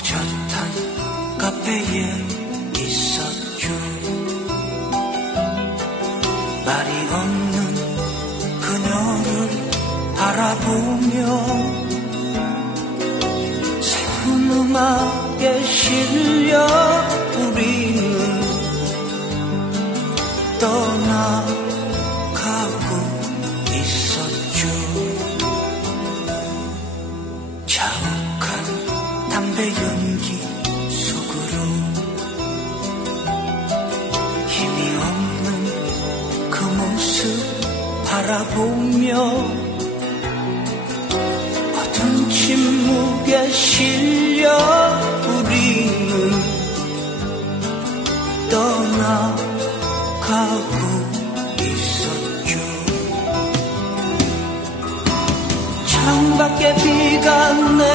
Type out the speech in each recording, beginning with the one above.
어젓한 카페에 있었죠. 말이 없는 그녀를 바라보며 새운 음악에 신을 연기 속으로 힘이 없는 그 모습 바라보며 어떤 침묵에 실려 우리는 떠나가고 있었죠. 창밖에 비가 내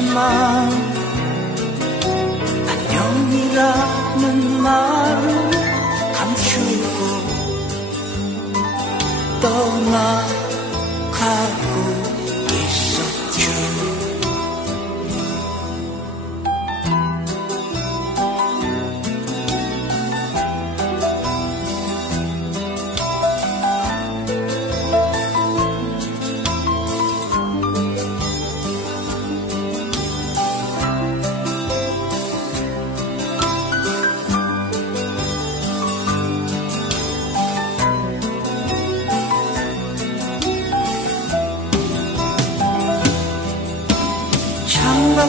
있지만 안녕이라는 말을 감추고 떠나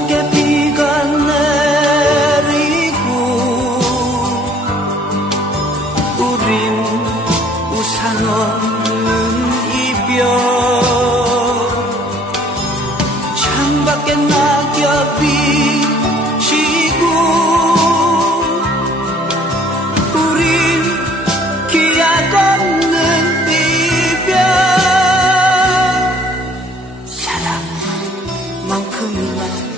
무섭게 내리고 우린 우산 없는 이별. 창밖에 낙엽이 만큼이나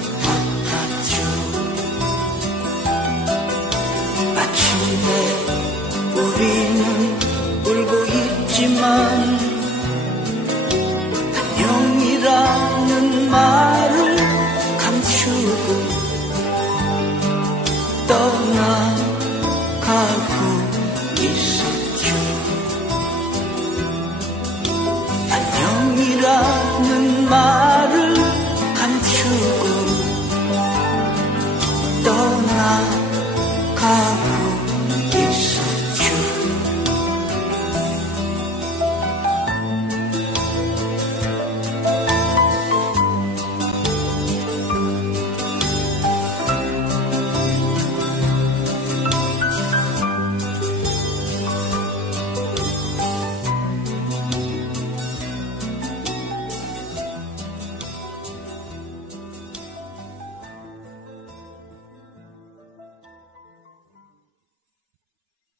heart.